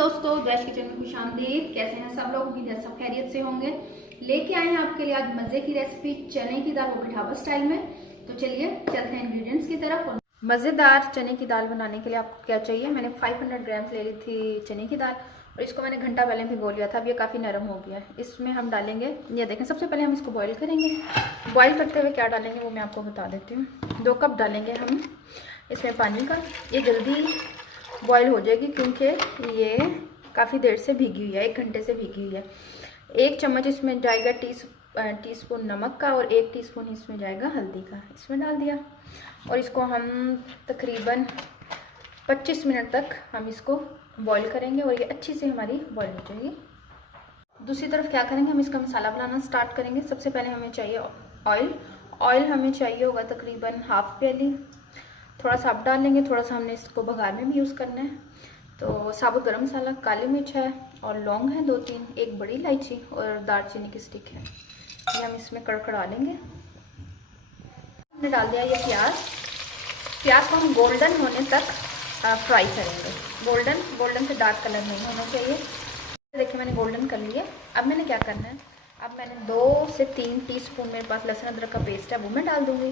दोस्तों, दैश किचन में खुशामदीद। कैसे हैं सब लोग? उम्मीद है सब खैरियत से होंगे। लेके आए हैं आपके लिए आज मजे की रेसिपी चने की दाल, वो भी ढाबा स्टाइल में। तो चलिए चलते हैं इंग्रेडिएंट्स की तरफ। मज़ेदार चने की दाल बनाने के लिए आपको क्या चाहिए? मैंने 500 ग्राम ले ली थी चने की दाल और इसको मैंने घंटा पहले भिगो लिया था। अब ये काफ़ी नरम हो गया है। इसमें हम डालेंगे, ये देखें, सबसे पहले हम इसको बॉईल करेंगे। बॉईल करते हुए क्या डालेंगे वो मैं आपको बता देती हूँ। 2 कप डालेंगे हम इसमें पानी का। ये जल्दी बॉईल हो जाएगी क्योंकि ये काफ़ी देर से भीगी हुई है, 1 घंटे से भीगी हुई है। 1 चम्मच इसमें जाएगा टीस्पून नमक का और 1 टीस्पून इसमें जाएगा हल्दी का। इसमें डाल दिया और इसको हम तकरीबन 25 मिनट तक हम इसको बॉईल करेंगे और ये अच्छी से हमारी बॉईल हो जाएगी। दूसरी तरफ क्या करेंगे, हम इसका मसाला बनाना स्टार्ट करेंगे। सबसे पहले हमें चाहिए ऑयल हमें चाहिए होगा तकरीबन हाफ प्याली। थोड़ा सा आप डाल लेंगे, थोड़ा सा हमने इसको बघार में भी यूज़ करना है। तो साबुत गरम मसाला, काली मिर्च है और लौंग है 2-3, 1 बड़ी इलायची और दालचीनी की स्टिक है। ये हम इसमें कड़कड़ा लेंगे। हमने डाल दिया ये प्याज को हम गोल्डन होने तक फ्राई करेंगे। गोल्डन से डार्क कलर नहीं होना चाहिए। देखिए मैंने गोल्डन कर लिया। अब मैंने क्या करना है, अब मैंने 2 से 3 टीस्पून मेरे पास लहसुन अदरक का पेस्ट है, वो मैं डाल दूँगी।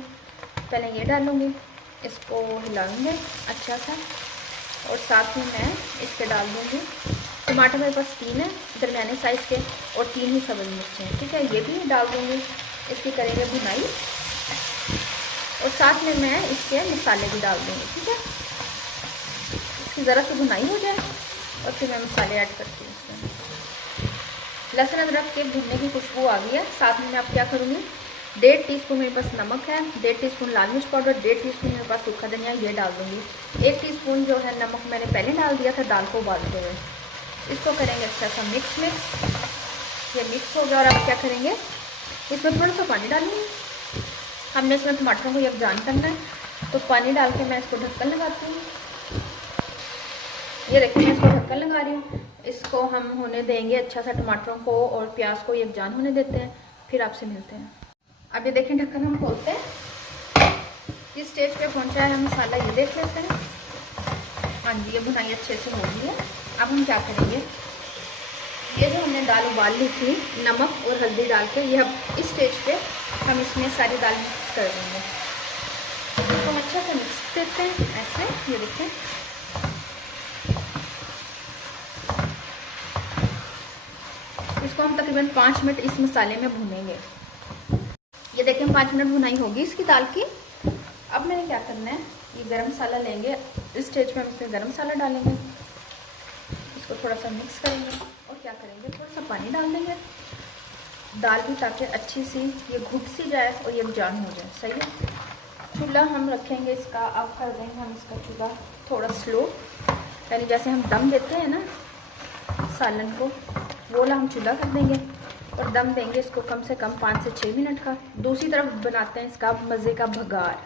पहले ये डालूँगी, इसको हिलाऊंगे अच्छा सा और साथ में मैं इसके डाल दूँगी टमाटर। मेरे पास 3 है दरमियाने साइज़ के और 3 ही सब्ज़ मिर्चें हैं, ठीक है। ये भी डाल दूँगी, इसकी करेंगे भुनाई और साथ में मैं इसके मसाले भी डाल दूँगी, ठीक है। इसकी ज़रा सी भुनाई हो जाए और फिर मैं मसाले ऐड करती हूँ इसमें। लहसुन अदरक के भुनने की खुशबू आ गई है। साथ में मैं अब क्या करूँगी, 1.5 टीस्पून मेरे पास नमक है, 1.5 टीस्पून लाल मिर्च पाउडर, 1.5 टीस्पून मेरे पास सूखा धनिया, ये डाल दूँगी। 1 टीस्पून जो है नमक मैंने पहले डाल दिया था दाल को उबालते हुए। इसको करेंगे अच्छा सा मिक्स। ये मिक्स हो गया और अब क्या करेंगे, इसमें थोड़ा सा पानी डालूँगी। हमने इसमें टमाटरों को यकजान करना है, तो पानी डाल के मैं इसको ढक्कन लगाती हूँ। ये देखिए मैं इसको ढक्कन लगा रही हूँ। इसको हम होने देंगे अच्छा सा, टमाटरों को और प्याज को यकजान होने देते हैं, फिर आपसे मिलते हैं। अब ये देखें ढक्कन हम खोलते हैं। किस स्टेज पे पहुंचा है मसाला ये देख लेते हैं। हाँ जी, ये भुनाई अच्छे से हो गई है। अब हम क्या करेंगे, ये जो हमने दाल उबाल ली थी नमक और हल्दी डाल के, ये अब इस स्टेज पे हम इसमें सारी दाल मिक्स कर देंगे। इसको हम अच्छा से मिक्स देते हैं ऐसे। ये देखें इसको हम तकरीबन 5 मिनट इस मसाले में भूनेंगे। ये देखें 5 मिनट भुनाई होगी इसकी दाल की। अब मैंने क्या करना है, ये गरम मसाला लेंगे, इस स्टेज पे हम इसमें गरम मसाला डालेंगे। इसको थोड़ा सा मिक्स करेंगे और क्या करेंगे, थोड़ा सा पानी डाल देंगे दाल भी, ताकि अच्छी सी ये घुट सी जाए और ये यकजान हो जाए। सही है। चूल्हा हम रखेंगे इसका, अब कर देंगे हम इसका चूल्हा थोड़ा स्लो, यानी जैसे हम दम देते हैं ना सालन को, वो वाला हम चूल्हा कर देंगे और दम देंगे इसको कम से कम 5 से 6 मिनट का। दूसरी तरफ बनाते हैं इसका मज़े का भगार।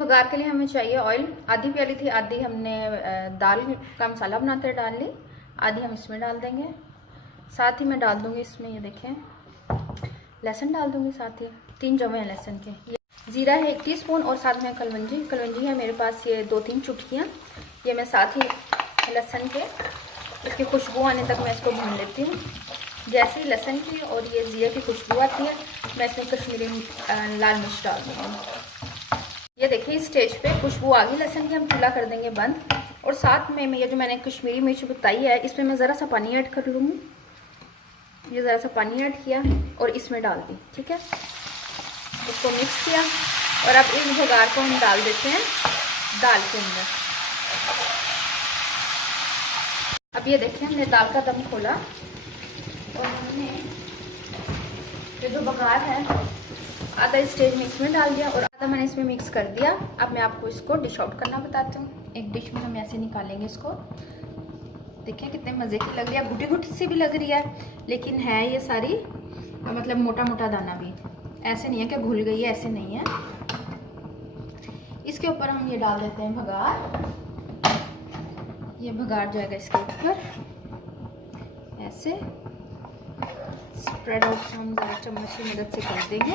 भगार के लिए हमें चाहिए ऑयल, आधी प्याली थी, आधी हमने दाल का मसाला बनाते हुए डाल ली, आधी हम इसमें डाल देंगे। साथ ही मैं डाल दूंगी इसमें, ये देखें लहसुन डाल दूंगी, साथ ही 3 जवे हैं लहसुन के। ये ज़ीरा है 1 टीस्पून और साथ में कलवंजी है मेरे पास, ये 2-3 चुटकियाँ। ये मैं साथ ही लहसुन के इसकी खुशबू आने तक मैं इसको भून लेती हूँ। जैसे ही लहसुन की और ये ज़ीरे की खुशबू आती है, मैं इसमें कश्मीरी लाल मिर्च डाल दूँगी। ये देखिए इस स्टेज पे खुशबू आ गई लहसुन की, हम चूल्हा कर देंगे बंद। और साथ में ये जो मैंने कश्मीरी मिर्च बताई है, इसमें मैं ज़रा सा पानी ऐड कर लूँगी। ये ज़रा सा पानी ऐड किया और इसमें डाल दी, ठीक है। इसको मिक्स किया और अब इस भगार को हम डाल देते हैं दाल के अंदर। अब ये देखिए हमने दाल का दम खोला और हमने ये जो बघार है आधा स्टेज में इसमें डाल दिया और आधा मैंने इसमें मिक्स कर दिया। अब मैं आपको इसको डिश आउट करना बताती हूँ। एक डिश में हम ऐसे निकालेंगे इसको। देखिए कितने मज़े की लग रही है, घुटी घुटी सी भी लग रही है, लेकिन है ये सारी मतलब मोटा मोटा दाना भी, ऐसे नहीं है कि घुल गई है, ऐसे नहीं है। इसके ऊपर हम ये डाल देते हैं भगार। ये भगार जाएगा इसके ऊपर ऐसे स्प्रेड आउट, हम ज़रा चम्मच की मदद से कर देंगे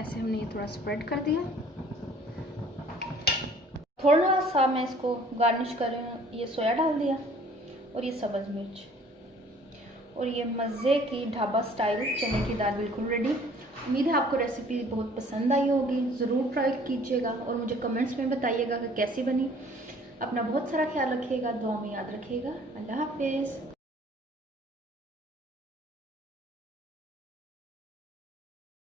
ऐसे। हमने ये थोड़ा स्प्रेड कर दिया। थोड़ा सा मैं इसको गार्निश कर रही हूँ, ये सोया डाल दिया और ये सब्ज़ मिर्च, और ये मज़े की ढाबा स्टाइल चने की दाल बिल्कुल रेडी। उम्मीद है आपको रेसिपी बहुत पसंद आई होगी, ज़रूर ट्राई कीजिएगा और मुझे कमेंट्स में बताइएगा कि कैसी बनी। अपना बहुत सारा ख्याल रखिएगा, दुआ में याद रखिएगा। अल्लाह हाफिज़।